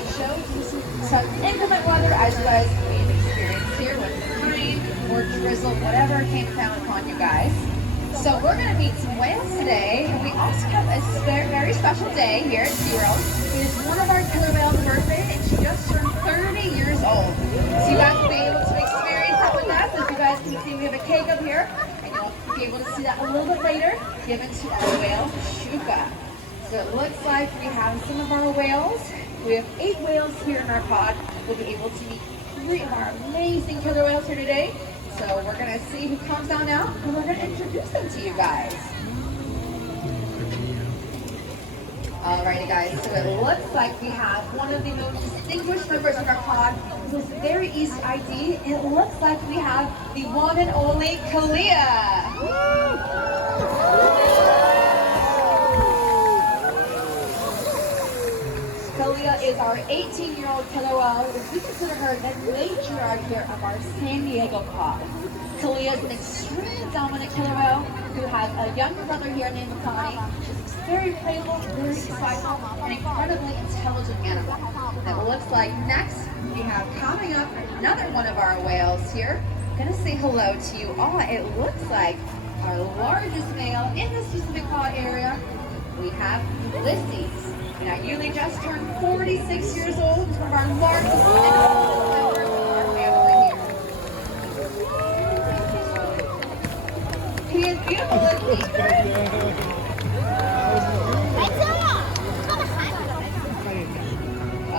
that shows you some inclement weather, as you guys may have experienced here with rain or drizzle, whatever came down upon you guys. So we're going to meet some whales today, and we also have a very special day here at SeaWorld. It is one of our killer whales' birthday, and she just turned 30 years old. So you guys will be able to experience that with us. As you guys can see, we have a cake up here, and you'll be able to see that a little bit later, given to our whale, Shouka. So it looks like we have some of our whales. We have 8 whales here in our pod. We'll be able to meet 3 of our amazing killer whales here today. So we're going to see who comes on out, and we're going to introduce them to you guys. Alrighty guys, so it looks like we have one of the most distinguished members of our pod who is very easy to ID. It looks like we have the one and only Kalia. Kalia is our 18-year-old killer whale. We consider her the matriarch here of our San Diego pod. Kalia is an extremely dominant killer whale who has a younger brother here named Makani. She's very playful, very excitable, and incredibly intelligent animal. And it looks like next we have coming up another one of our whales here. I'm gonna say hello to you all. It looks like our largest male in this Pacific pod area. We have Ulises. Now, Ulises just turned 46 years old. He's one of our largest and oldest members of our family here. He is beautiful, isn't he?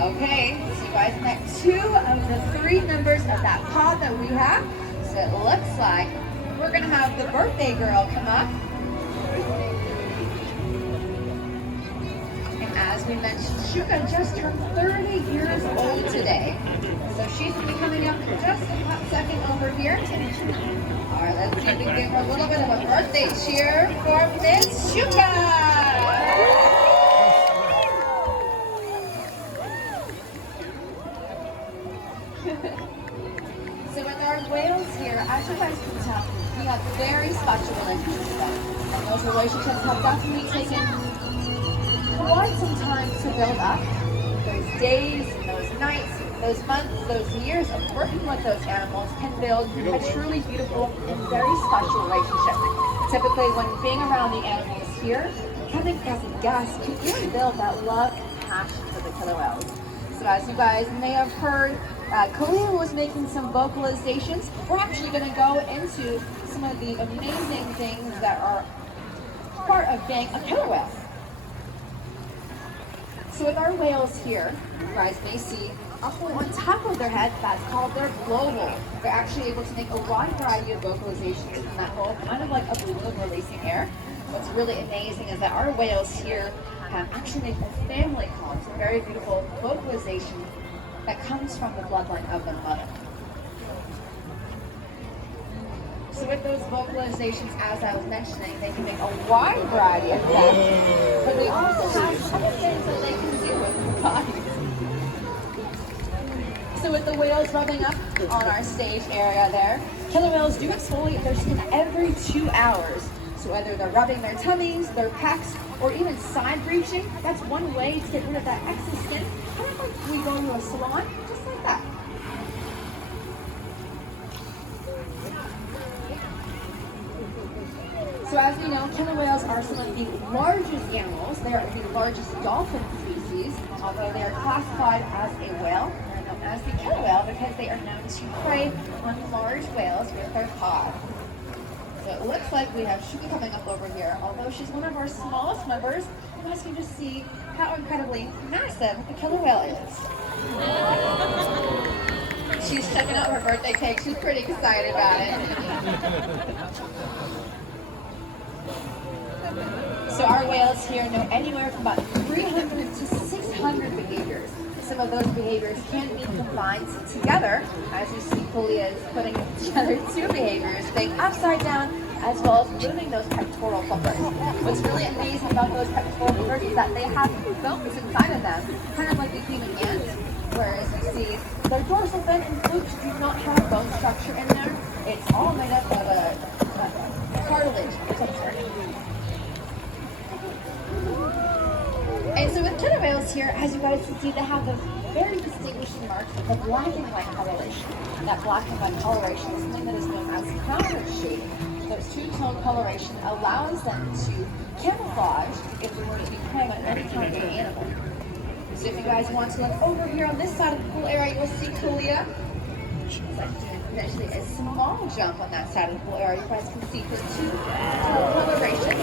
Okay, so you guys met 2 of the 3 members of that pod that we have. So it looks like we're going to have the birthday girl come up. As we mentioned, Shouka just turned 30 years old today. So she's going to be coming up in just a hot second over here. All right, let's see if we can give her a little bit of a birthday cheer for Miss Shouka. So with our whales here, as you guys can tell, we have very special relationships with them. And those relationships have definitely taken quite some time to build up. Those days, those nights, those months, those years of working with those animals can build a truly beautiful and very special relationship. Typically, when being around the animals here, coming as a guest can really build that love and passion for the killer whales. So as you guys may have heard, Kalia was making some vocalizations. We're actually going to go into some of the amazing things that are part of being a killer whale. So with our whales here, you guys may see a hole on top of their head that's called their blowhole. They're actually able to make a wide variety of vocalizations in that hole, kind of like a balloon releasing air. What's really amazing is that our whales here have actually made a family call. It's a very beautiful vocalization that comes from the bloodline of their mother. So with those vocalizations, as I was mentioning, they can make a wide variety of sounds, but they also have other things that they can do with their bodies. So with the whales rubbing up on our stage area there, killer whales do exfoliate their skin every 2 hours. So whether they're rubbing their tummies, their pecs, or even side breaching, that's one way to get rid of that excess skin. Kind of like we go to a salon, just like that. So as we know, killer whales are some of the largest animals. They are the largest dolphin species, although they are classified as a whale. They're known as the killer whale because they are known to prey on large whales with their paw. So it looks like we have Shouka coming up over here. Although she's one of our smallest members, you guys can just see how incredibly massive the killer whale is. She's checking out her birthday cake. She's pretty excited about it. So our whales here know anywhere from about 300 to 600 behaviors. Some of those behaviors can be combined together. As you see, Kalia is putting together 2 behaviors, staying upside down, as well as moving those pectoral flippers. What's really amazing about those pectoral flippers is that they have bones inside of them, kind of like a human ant. Whereas you see, their dorsal fin and flukes do not have bone structure in there. It's all made up of a cartilage of some sort. And so with killer whales here, as you guys can see, they have the very distinguishing marks of the black and white coloration. And that black and white coloration is something that is known as counter shading. Those two-tone coloration allows them to camouflage if we were to be preying on any target animal. So if you guys want to look over here on this side of the pool area, you'll see Kalia. It's actually a small jump on that side of the pool area. You guys can see her two-tone coloration.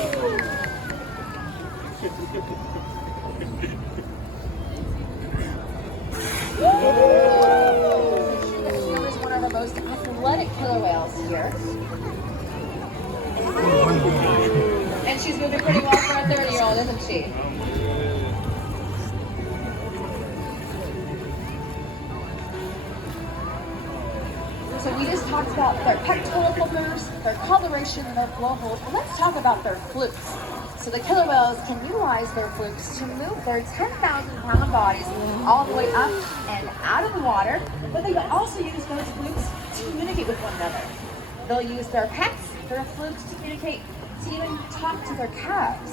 She is one of the most athletic killer whales here. And she's moving pretty well for a 30-year-old, isn't she? So we just talked about their pectoral flippers, their coloration, and their blowholes. Well, let's talk about their flukes. So the killer whales can utilize their flukes to move their 10,000-pound bodies all the way up and out of the water, but they can also use those flukes to communicate with one another. They'll use their pecks, their flukes to communicate, to even talk to their calves.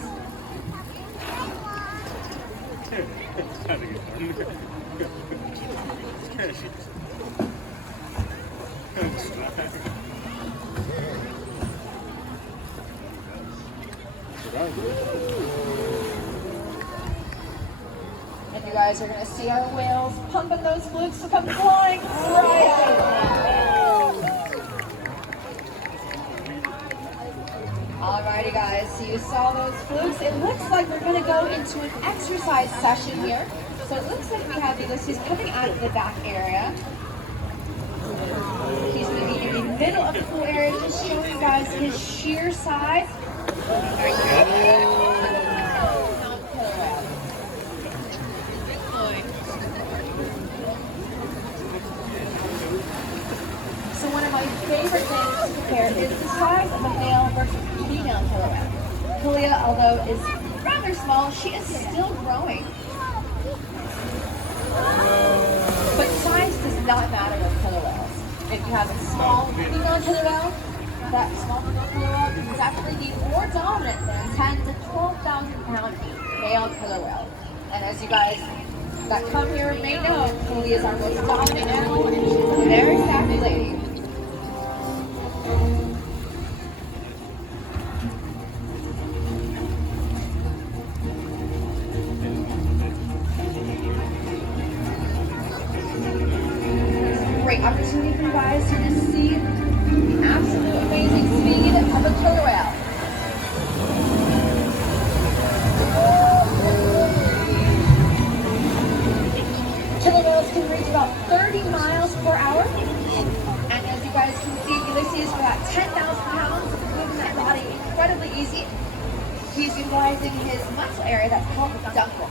And you guys are going to see our whales pumping those flukes to come flying right out. Alrighty guys, so you saw those flukes. It looks like we're going to go into an exercise session here. So it looks like we have Ulises coming out of the back area. He's going to be in the middle of the pool area, just showing you guys his sheer size. So one of my favorite things to compare is the size of a male versus female killer whale. Kalia, although is rather small, she is still growing. But size does not matter with killer whales. If you have a small female killer whale, that small female killer whale can actually be more dominant than 10 to 12,000 pound male killer whale. And as you guys that come here may know, Kalia is our most dominant animal, and she's a very sassy lady. Great opportunity for you guys to just see the absolute amazing speed of a killer whale. Killer whales can reach about 30 miles per hour. And as you guys can see, Ulises, for that 10,000 pounds, moving that body incredibly easy. He's utilizing his muscle area that's called the ductal.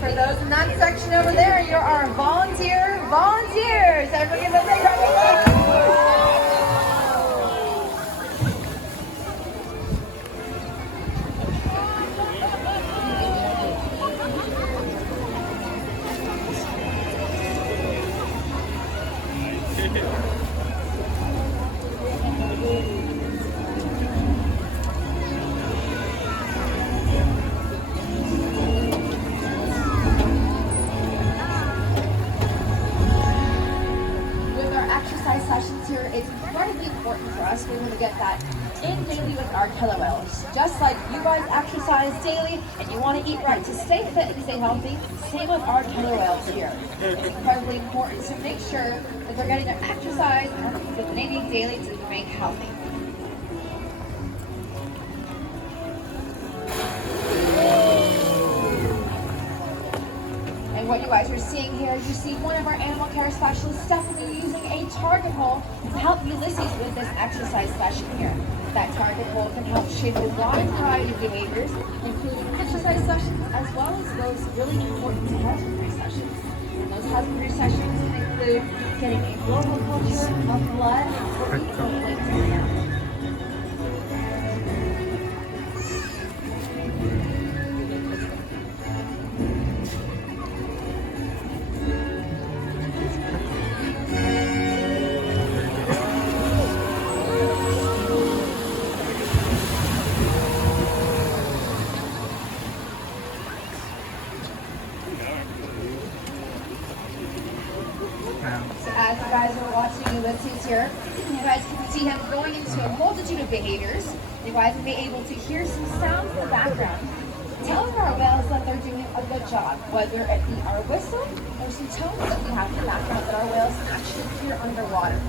For those in that section over there, you're our volunteers. Everybody give a big round of applause. Sessions here, it's incredibly important for us. We want to get that in daily with our killer whales. Just like you guys exercise daily and you want to eat right to stay fit and stay healthy, same with our killer whales here. It's incredibly important to make sure that they're getting their exercise that they need daily to remain healthy. And what you guys are seeing here, you see one of our animal care specialists, Stephanie, using a target hole to help Ulises with this exercise session here. That target hole can help shape a wide variety of behaviors, including exercise sessions, as well as those really important husbandry sessions. And those husbandry sessions include getting a global culture of blood or equal weight to the animal. So as you guys are watching Ulises here, you guys can see him going into a multitude of behaviors. You guys may be able to hear some sounds in the background telling our whales that they're doing a good job, whether it be our whistle or some tones that we have in the background that our whales can actually hear underwater.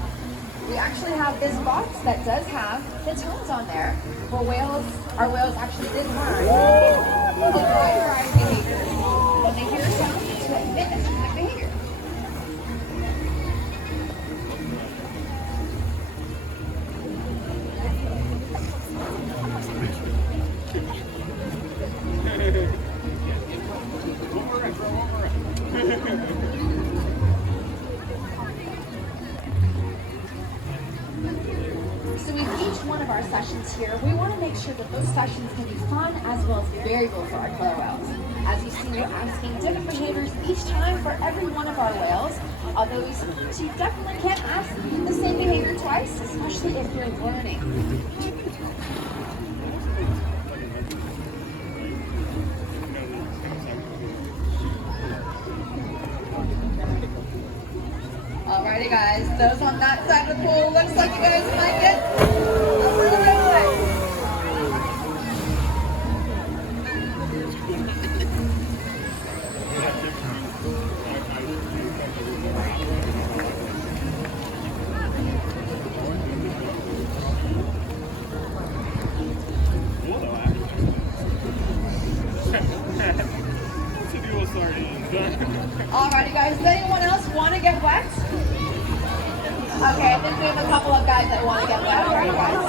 We actually have this box that does have the tones on there where our whales actually did learn a variety of behaviors when they hear sounds to emit a specific behavior. So with each one of our sessions here, we want to make sure that those sessions can be fun as well as variable for our killer whales. As you see, we're asking different behaviors each time for every one of our whales, although you definitely can't ask the same behavior twice, especially if you're learning. Alrighty guys, those on that side of the pool, looks like you guys might get a little bit wet. Alrighty guys, does anyone else want to get wet? Okay, I think we have a couple of guys that want to get wet. Alright guys.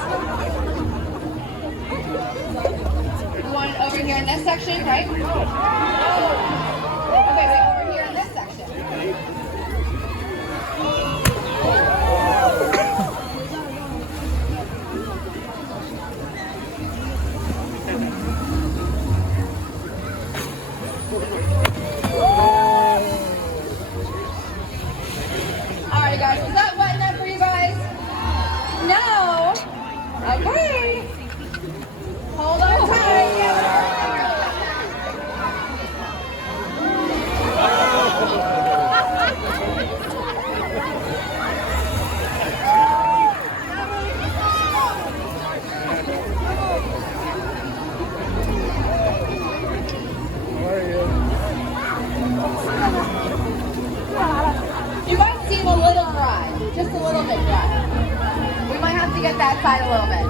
You want it over here in this section, right? Okay, wait, over here in this section. Alright guys, is that wet enough for you guys? No? Okay. Hold on tight. You guys seem a little dry, just a little bit dry. We might have to get that side a little bit.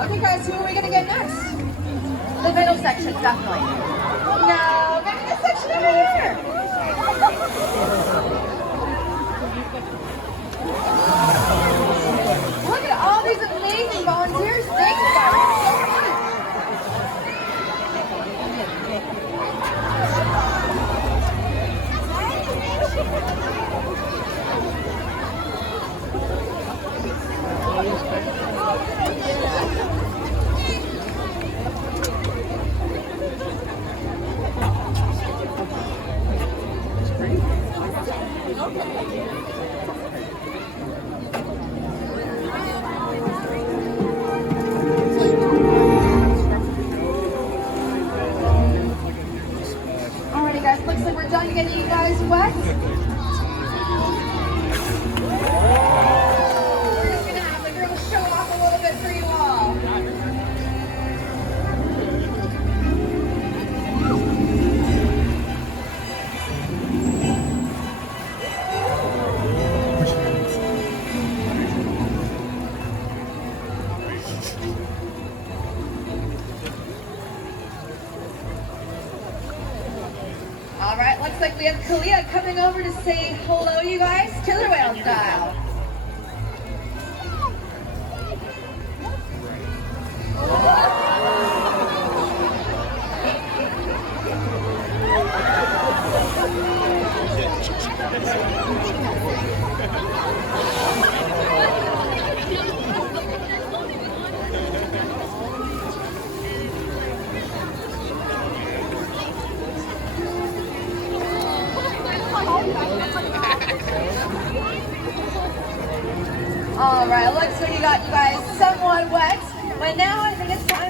Okay guys, who are we going to get next? The middle section, definitely. No, maybe this section over here. Look at all these amazing volunteers. Thank you guys. Alrighty guys, looks like we're done getting you guys wet. We're just gonna have the girls show off a little bit for you all. Alright, looks like we have Kalia coming over to say hello, you guys, killer whale style. Alright, looks like you got you guys somewhat wet, but now I think it's time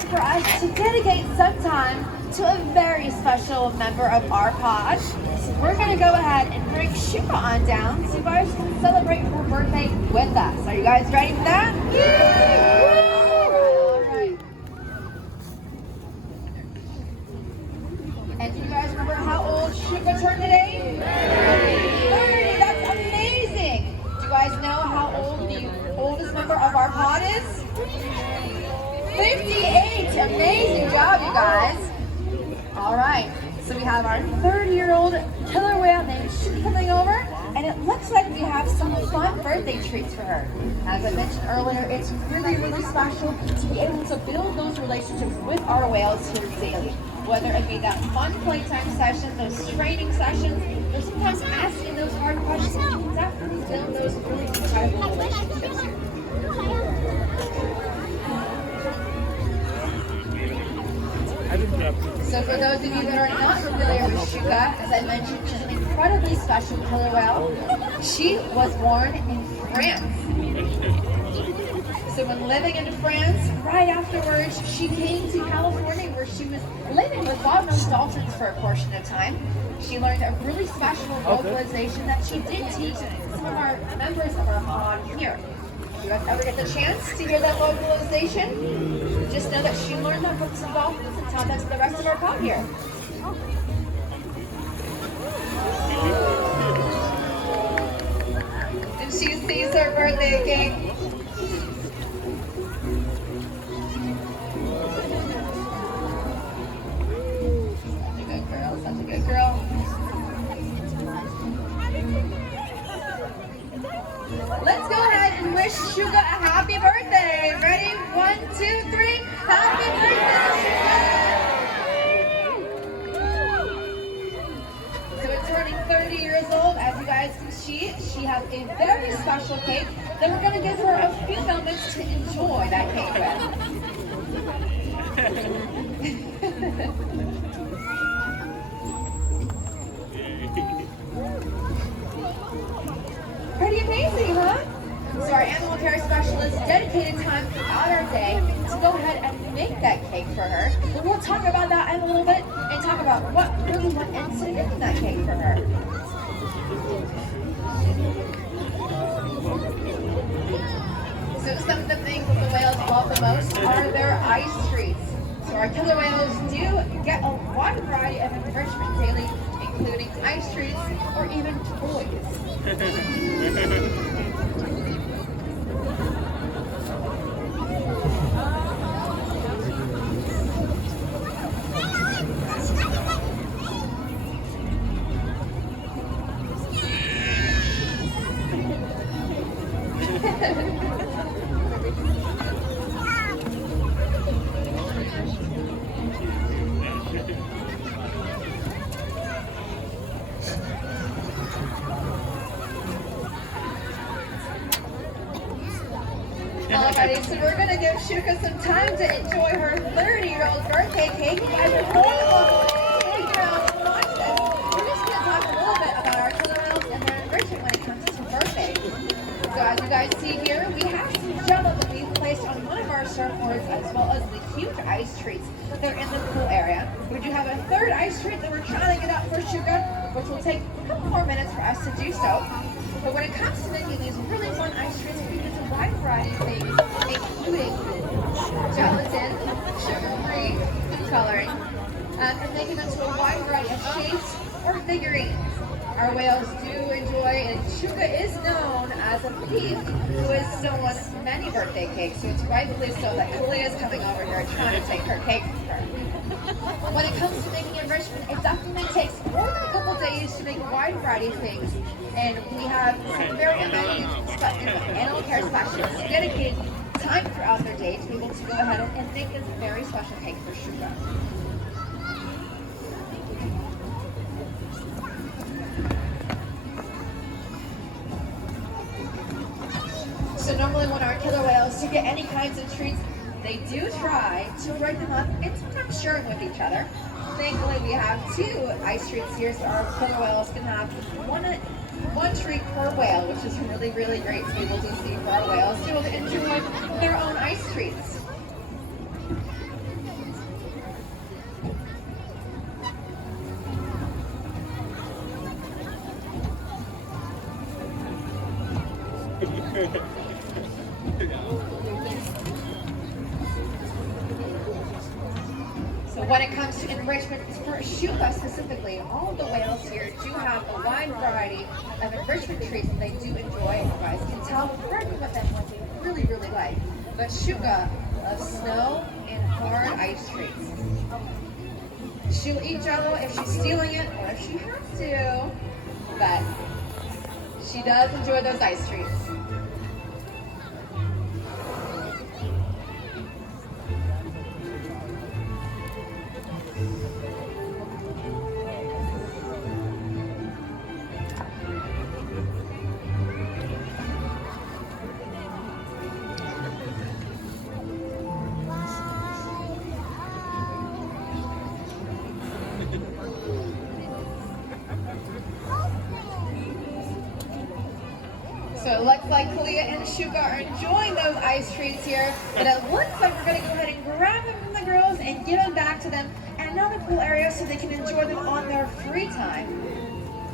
to dedicate some time to a very special member of our pod, we're going to go ahead and bring Shouka on down so you guys can celebrate her birthday with us. Are you guys ready for that? All right. And do you guys remember how old Shouka turned today? 30. That's amazing. Do you guys know how old the oldest member of our pod is? 58. Amazing job, you guys. All right. So we have our 30-year-old killer whale named Shouka coming over, and it looks like we have some fun birthday treats for her. As I mentioned earlier, it's really, really special to be able to build those relationships with our whales here daily. Whether it be that fun playtime session, those training sessions, or sometimes asking those hard questions, you can definitely build those really incredible relationships. So for those of you that are not familiar with Shouka, as I mentioned, she's an incredibly special killer whale. She was born in France. So when living in France, right afterwards, she came to California where she was living with bottlenose dolphins for a portion of time. She learned a really special vocalization that she did teach some of our members of our pod here. If you guys ever get the chance to hear that vocalization, just know that she learned that from some dolphins and taught that to the rest of our pod here. And she sees her birthday cake. Such a good girl. Let's go ahead and wish Shouka a happy birthday. Ready? 1, 2, 3. Happy birthday, Shouka! So it's turning 30 years old. As you guys can see, she has a very special cake that we're going to give her a few moments to enjoy that cake with. Pretty amazing, huh? So our animal care specialist dedicated time throughout our day to go ahead and make that cake for her. And we'll talk about that in a little bit and talk about what really went into making that cake for her. So some of the things that the whales love the most are their ice treats. So our killer whales do get a wide variety of enrichment daily, including ice treats or even toys. Alrighty, so we're going to give Shouka some time to enjoy her 30-year-old birthday cake. You guys are welcome. Take her out and watch this. We're just going to talk a little bit about our killer whales and their enrichment when it comes to birthdays. So as you guys see here, we have some jello that we've placed on one of our surfboards as well as the huge ice treats that are in the pool area. We do have a third ice treat that we're trying to get out for Shouka, which will take a couple more minutes for us to do so. But when it comes to making these really fun ice treats, we use a wide variety of things, including gelatin, sugar-free food coloring, and making them to a wide variety of shapes or figurines. Our whales do enjoy, and Shouka is known as a thief who has stolen many birthday cakes, so it's rightfully so that Kalia is coming over here trying to take her cake from her. When it comes to making enrichment, it definitely takes more than a couple days to make a wide variety of things, and we have some very amazing animal care specialists dedicated time throughout their day to be able to go ahead and make this very special cake for Shouka. So normally when our killer whales do get any kinds of treats, they do try to break them up and sometimes share them with each other. Thankfully we have 2 ice treats here, so our killer whales can have one treat per whale, which is really, really great to be able to see for our whales to be able to enjoy their own ice treats. when it comes to enrichment for Shouka specifically, all of the whales here do have a wide variety of enrichment treats that they do enjoy. You guys can tell with working with them what they really, really like. But Shouka loves snow and hard ice treats. She'll eat Jello if she's stealing it or if she has to, but she does enjoy those ice treats. So it looks like Kalia and Shouka are enjoying those ice treats here, but it looks like we're going to go ahead and grab them from the girls and give them back to them at another pool area so they can enjoy them on their free time.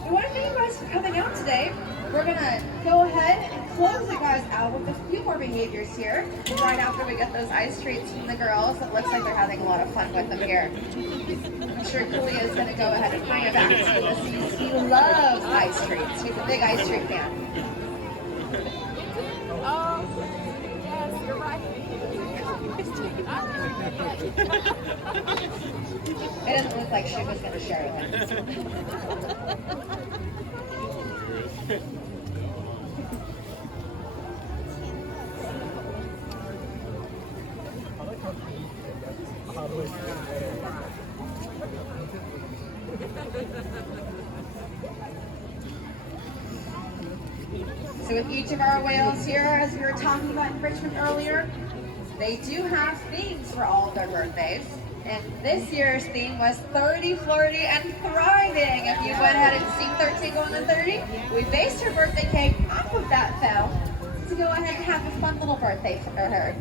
We want to thank you guys for coming out today. We're going to go ahead and close you guys out with a few more behaviors here. Right after we get those ice treats from the girls, it looks like they're having a lot of fun with them here. I'm sure Kalia is going to go ahead and bring it back to Ulises. He loves ice treats. He's a big ice treat fan. Oh, yes, you're right. It doesn't look like Shouka's going to share with him. So with each of our whales here, as we were talking about enrichment earlier, they do have themes for all of their birthdays. And this year's theme was 30, flirty, and thriving. If you went ahead and seen 13 going to 30, we based her birthday cake off of that film to go ahead and have a fun little birthday for her.